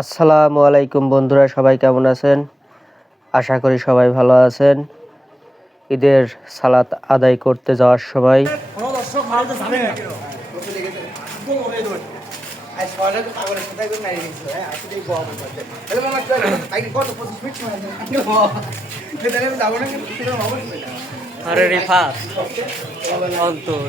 আসসালামু আলাইকুম বন্ধুরা, সবাই কেমন আছেন? আশা করি সবাই ভালো আছেন। ঈদের সালাত আদায় করতে যাওয়ার সময় অন্তর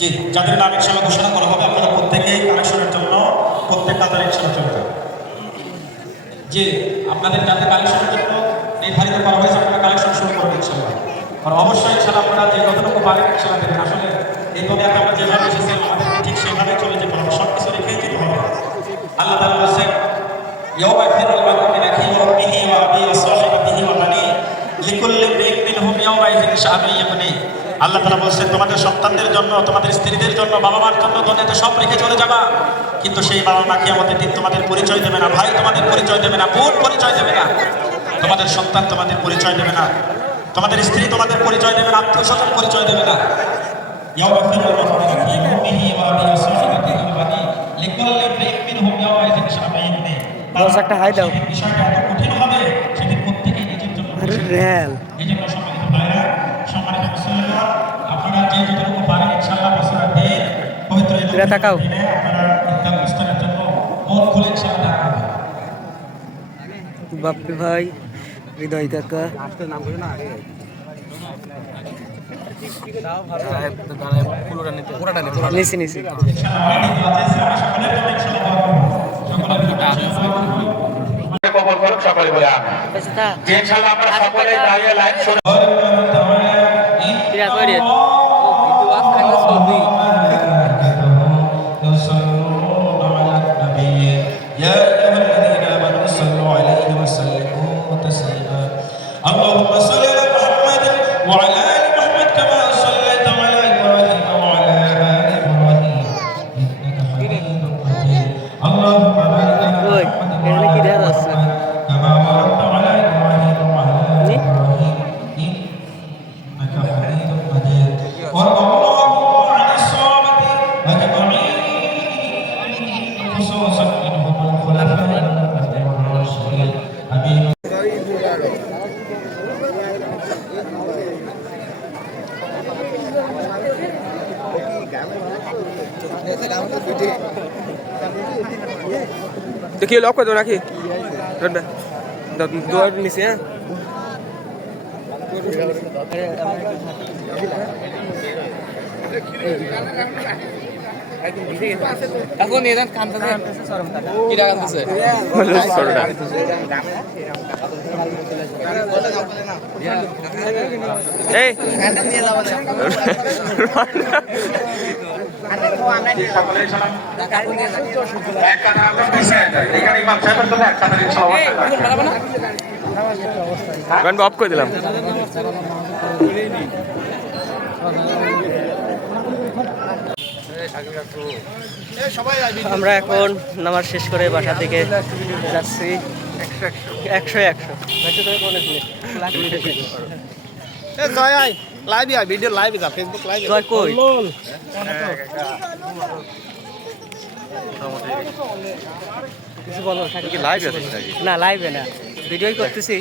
জি, যাদের নাম ইনশাআল্লাহ ঘোষণা করা হবে আপনারা প্রত্যেকেই কালেকশনের জন্য প্রত্যেক কাতারে ইনশাআল্লাহ চলে যাবেন। জি, আপনাদের যাতে কালেকশনের জন্য নির্ধারিত করা হয়েছে আপনারা কালেকশন শুরু করবেন ইনশাআল্লাহ। আর অবশ্যই ইনশাআল্লাহ আপনারা যে যতটুকু পারেন ইনশাআল্লাহ দেবেন। আসলে এই দুনিয়াতে আমরা যেভাবে এসেছি আমাদেরকে ঠিক সেভাবে চলে যেতে হবে, সব কিছু রেখে যেতে হবে। আল্লাহ তাআলা বলেছেন ইয়াওমা ইয়াফিরুল মার'উ মিন আখিহি ওয়া উম্মিহি ওয়া আবিহি ওয়া সাহিবাতিহি ওয়া বানিহি লিকুল্লি ইমরিইন মিনহুম ইয়াওমা ইযিন শা'নুন ইউগনিহি। আল্লাহ তাআলা বলছেন তোমাদের সন্তানদের জন্য, তোমাদের স্ত্রীদের জন্য, বাবা মার জন্য দুনিয়াতে সব রেখে চলে যাবা, কিন্তু সেই বাবা মা কিয়ামতের দিন তোমাদের পরিচয় দেবে না, ভাই তোমাদের পরিচয় দেবে না, বোন পরিচয় দেবে না, তোমাদের সন্তান তোমাদের পরিচয় দেবে না, তোমাদের স্ত্রী তোমাদের পরিচয় দেবে না, আত্মীয় স্বজন পরিচয় দেবে না। ইয়াওমা ইয়াফিরুল মার'উ মিন আখিহি ওয়া উম্মিহি ওয়া আবিহি ওয়া সাহিবাতিহি ওয়া বানিহি লিকুল্লি ইমরিইন মিনহুম ইয়াওমা ইযিন শা'নুন ইউগনিহি। একটা হাই দাও। বিষয়টা এত কঠিন হবে সেদিন প্রত্যেকেই নিজের জন্য রেল এই জন্য সম্মানিত ভাইরা, সম্মানিত মুসলিমরা, আপনারা যে যতটুকু পারেন ইনশাআল্লাহ বছরের দিন পবিত্র ঈদুল তাকাও। দিনে আপনারা ইফতার ইফতারের জন্য মন খুলে ইনশাআল্লাহ দান করবেন। বাপ্পি ভাই, হৃদয় কাকা, নিছি নিছি কবুল করুন সকলে বলে আমিন। যে ইনশাআল্লাহ আমরা সকলে দাঁড়িয়ে লাইন শুনে اللهم صل على محمد وعلى ال محمد كما صليت على ابراهيم وعلى ال ابراهيم انك حميد مجيد اللهم بارك على محمد وعلى ال محمد كما باركت على ابراهيم وعلى ال ابراهيم انك حميد مجيد وارض اللهم عن الصحابه اجمعين خصوصا منهم الخلفاء الراشدين امين। देखिए लॉक कर दो नाखी दो नीचे हैं এখন এদান কানতেছে কি কানতেছে ছোটটা এই অফ করে দিলাম। আমরা এখন নামাজ শেষ করে বাসার দিকে যাচ্ছি। 100 ভিডিও লাইভ যা ফেসবুক লাইভ জয় কই কিছু বলো কি লাইভ আছে নাকি? না, লাইভে না, ভিডিওই করতেছি,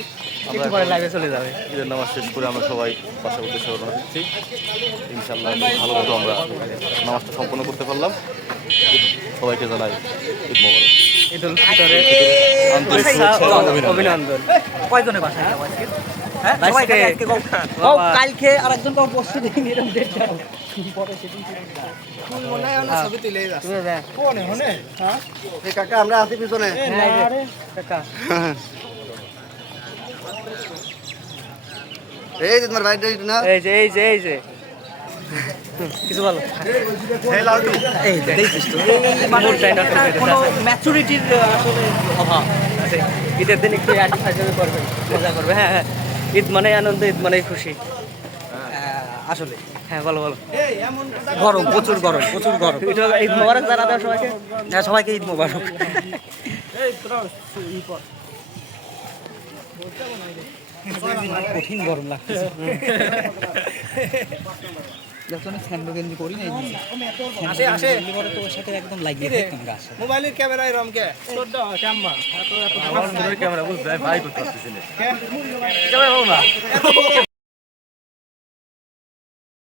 একটু পরে লাইভে চলে যাবে। ঈদের নামাজ শেষ করে আমরা সবাই বাসার উদ্দেশ্যে রওনা দিচ্ছি। ইনশাআল্লাহ ভালো মতো আমরা নামাজটা সম্পন্ন করতে পারলাম। সবাইকে জানাই ঈদ মোবারক, ঈদুল ফিতরের অভিনন্দন। কয়জনের বাসায় যাবো আজকে? হ্যাঁ, সবাই আজকে কালকে আরেকজন কাউ বসতে দেখিনি এরকম ডেট যাও পরে সেদিন মনে হয় না ছবি তুলে যাচ্ছে কোনে হনে। হ্যাঁ এই কাকা আমরা আছি পিছনে। আরে কাকা, এই যে তোমার বাইরে না, এই যে কিছু বলো। এই দেখিস তো কোনো ম্যাচুরিটির আসলে অভাব আছে। ঈদের দিন একটু আর্টি ফাইজে করবে, মজা করবে। হ্যাঁ, ঈদ মানে আনন্দ, ঈদ মানে খুশি। আসলে হ্যাঁ বলো বলো গরম প্রচুর গরম ঈদ মোবারক জানা দাও সবাইকে। হ্যাঁ সবাইকে ঈদ মোবারক। কঠিন গরম লাগতেছে। করি নাই আসে তোর সাথে একদম লাগিয়ে থাকতাম গাছ। মোবাইলের ক্যামেরায় রমকে ক্যামেরা বুঝতে ভাই করতে পারতেছি না